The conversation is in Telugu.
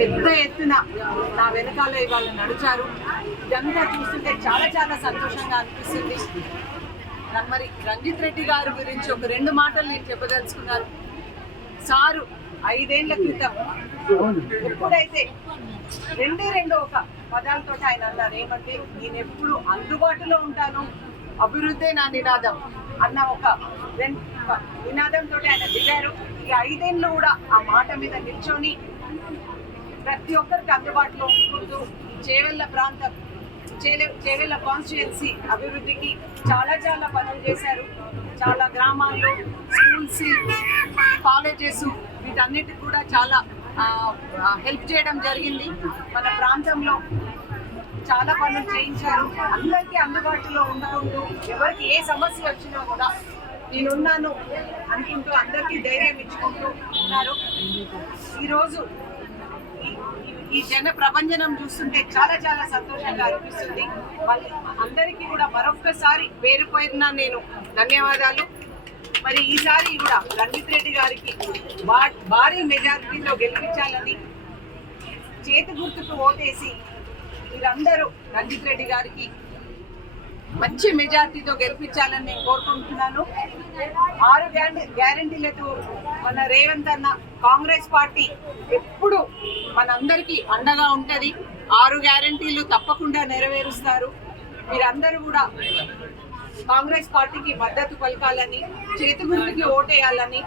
పెద్ద ఎత్తున నా వెనకాల ఇవాళ నడిచారు. ఇదంతా చూస్తుంటే చాలా చాలా సంతోషంగా అనిపిస్తుంది. మరి రంజిత్ రెడ్డి గారి గురించి ఒక 2 మాటలు నేను చెప్పదలుచుకున్నాను. సారు 5 ఏళ్ల క్రితం ఎప్పుడైతే రెండు ఒక పదాలతో ఆయన అన్నారు, ఏమంటే నేను ఎప్పుడు అందుబాటులో ఉంటాను, అభివృద్ధే నా నినాదం అన్న ఒక నినాదంతో ఆయన దిగారు. ఈ 5 ఏళ్ళు కూడా ఆ మాట మీద నిల్చొని ప్రతి ఒక్కరికి అందుబాటులో ఉంటూ చేవెళ్ళ ప్రాంతం చేవెళ్ళ కాన్స్టిట్యుయెన్సీ అభివృద్ధికి చాలా చాలా పనులు చేశారు. చాలా గ్రామాల్లో స్కూల్స్, కాలేజెస్ వీటన్నిటికి కూడా చాలా హెల్ప్ చేయడం జరిగింది. మన ప్రాంతంలో చాలా పనులు చేయించారు. అందరికీ అందుబాటులో ఉండుకుంటూ ఎవరికి ఏ సమస్య వచ్చినా కూడా నేనున్నాను అనుకుంటూ అందరికీ ధైర్యం ఇచ్చుకుంటూ ఉన్నారు. ఈరోజు ఈ జన ప్రభంజనం చూస్తుంటే చాలా చాలా సంతోషంగా అనిపిస్తుంది. వాళ్ళు అందరికీ కూడా మరొక్కసారి పేరుపోయిన నేను ధన్యవాదాలు. మరి ఈసారి కూడా రంజిత్ రెడ్డి గారికి భారీ మెజారిటీలో గెలిపించాలని, చేతి గుర్తుకు ఓటేసి మీరందరూ రంజిత్ రెడ్డి గారికి మంచి మెజార్టీతో గెలిపించాలని నేను కోరుకుంటున్నాను. 6 గ్యారెంటీలతో మన రేవంత్ అన్న కాంగ్రెస్ పార్టీ ఎప్పుడు మనందరికీ అండగా ఉంటుంది. 6 గ్యారెంటీలు తప్పకుండా నెరవేరుస్తారు. మీరందరూ కూడా కాంగ్రెస్ పార్టీకి మద్దతు పలకాలని, చేతి గుర్తుకి ఓటేయాలని